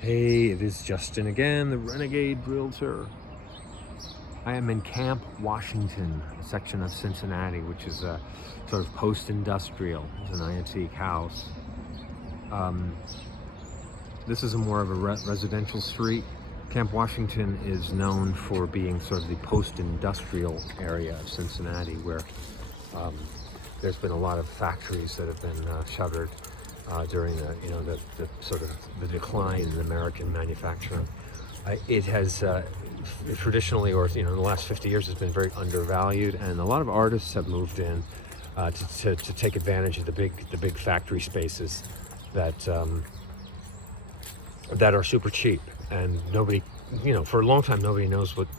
Hey, it is Justin again, the Renegade Realtor. I am in Camp Washington, a section of Cincinnati, which is a sort of post-industrial. It's an antique house. This is more of a residential street. Camp Washington is known for being sort of the post-industrial area of Cincinnati, where there's been a lot of factories that have been shuttered during the sort of the decline in American manufacturing. It has traditionally, or in the last 50 years, has been very undervalued, and a lot of artists have moved in to take advantage of the big factory spaces that that are super cheap, and nobody, for a long time, nobody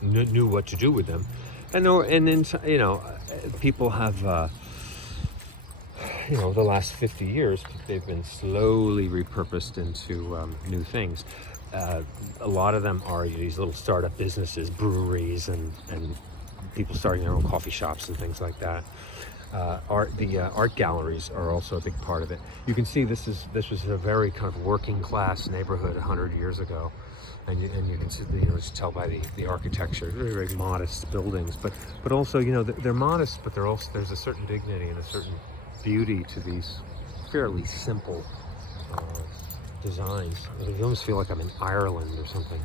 knew what to do with them, and then people have. The last 50 years, they've been slowly repurposed into new things. A lot of them are these little startup businesses, breweries, and people starting their own coffee shops and things like that. Art galleries are also a big part of it. You can see this was a very kind of working class neighborhood 100 years ago. And you can see, just tell by the architecture, very, very modest buildings, but also, they're modest, but there's a certain dignity and a certain beauty to these fairly simple designs. You almost feel like I'm in Ireland or something.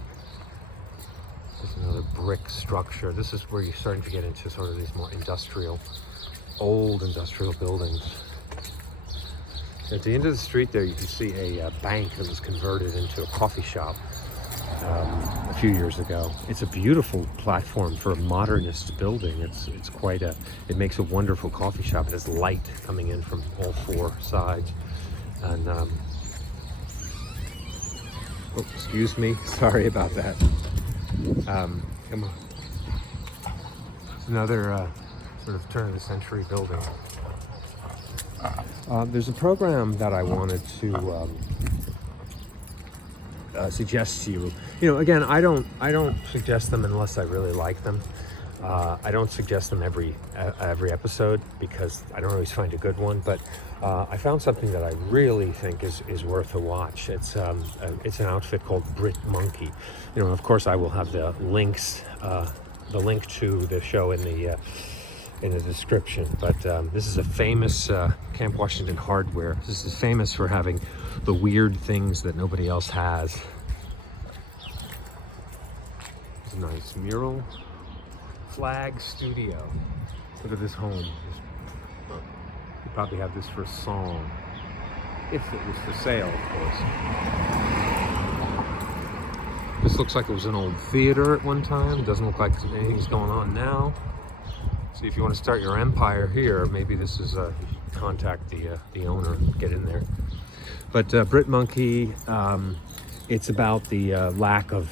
There's another brick structure. This is where you're starting to get into sort of these more old industrial buildings. At the end of the street there, you can see a bank that was converted into a coffee shop a few years ago. It's a beautiful platform for a modernist building. It makes a wonderful coffee shop. It has light coming in from all four sides. And oh, excuse me, sorry about that. Come on. Another sort of turn of the century building. There's a program that I wanted to suggest to you. Again, I don't suggest them unless I really like them. I don't suggest them every episode because I don't always find a good one. But I found something that I really think is worth a watch. It's an outfit called Brit Monkey. Of course, I will have the link to the show in the description. But this is a famous Camp Washington hardware. This is famous for having the weird things that nobody else has. It's a nice mural. Flag Studio. Look at this home. You probably have this for a song. If it was for sale, of course. This looks like it was an old theater at one time. It doesn't look like anything's going on now. See, if you want to start your empire here, maybe this is contact the owner, get in there. But Brit Monkey, it's about the lack of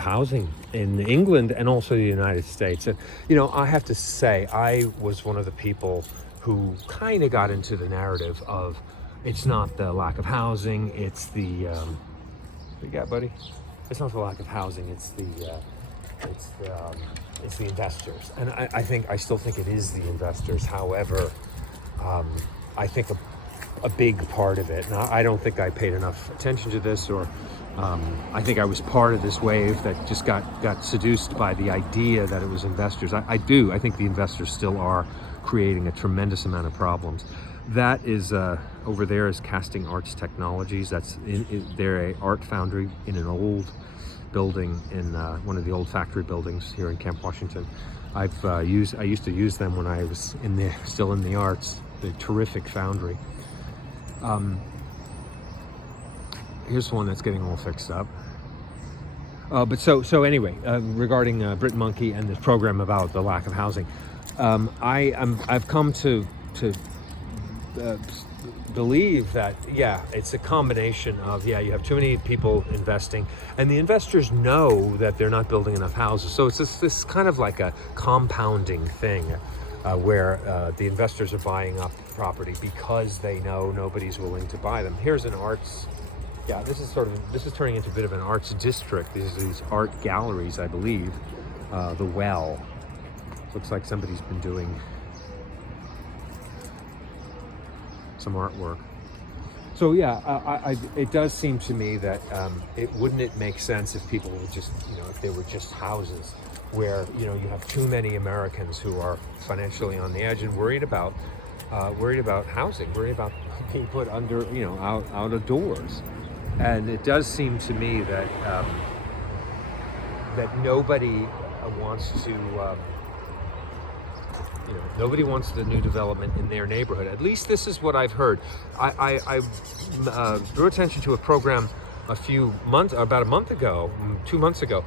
housing in England and also the United States. And I have to say, I was one of the people who kind of got into the narrative of it's not the lack of housing, it's the what you got, buddy? It's not the lack of housing, it's the investors. And I still think it is the investors. However, I think a big part of it, and I don't think I paid enough attention to this, or I think I was part of this wave that just got seduced by the idea that it was investors. I think the investors still are creating a tremendous amount of problems. That is over there is Casting Arts Technologies. They're a art foundry in an old building in one of the old factory buildings here in Camp Washington. I used to use them when I was still in the arts. The terrific foundry. Here's one that's getting all fixed up. But so anyway, regarding Brit Monkey and this program about the lack of housing, I've come to believe that it's a combination of you have too many people investing, and the investors know that they're not building enough houses. So it's this kind of like a compounding thing. Where the investors are buying up property because they know nobody's willing to buy them. Here's an arts, this is turning into a bit of an arts district. These art galleries, I believe. The Well. Looks like somebody's been doing some artwork. So yeah, it does seem to me that it make sense if people would just, if they were just houses where, you have too many Americans who are financially on the edge and worried about housing, worried about being put under, out of doors. And it does seem to me that that nobody wants to. Nobody wants the new development in their neighborhood. At least this is what I've heard. I drew attention to a program about a month ago, 2 months ago,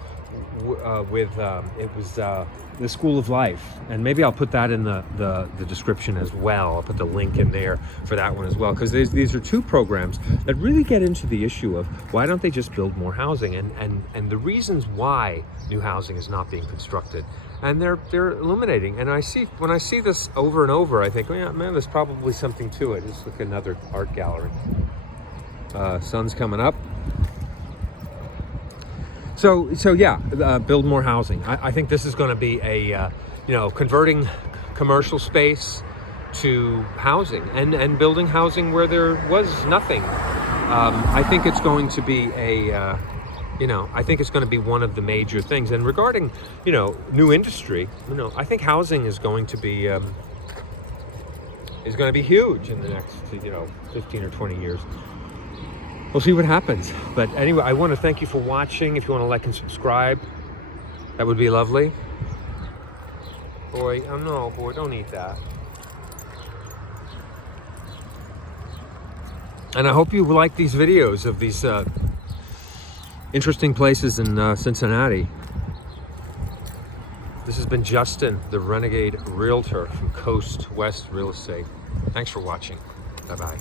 with it was the School of Life, and maybe I'll put that in the description as well. I'll put the link in there for that one as well, because these are two programs that really get into the issue of why don't they just build more housing, and the reasons why new housing is not being constructed. And they're illuminating. And when I see this over and over, I think, oh, yeah, man, there's probably something to it. Just look at another art gallery. Sun's coming up. So yeah, build more housing. I think this is going to be a converting commercial space to housing and building housing where there was nothing. I think it's going to be I think it's going to be one of the major things. And regarding, new industry, I think housing is going to be huge in the next, 15 or 20 years. We'll see what happens. But anyway, I want to thank you for watching. If you want to like and subscribe, that would be lovely. Boy, oh no, boy, don't eat that. And I hope you like these videos of these interesting places in Cincinnati. This has been Justin, the Renegade Realtor from Coast West Real Estate. Thanks for watching. Bye-bye.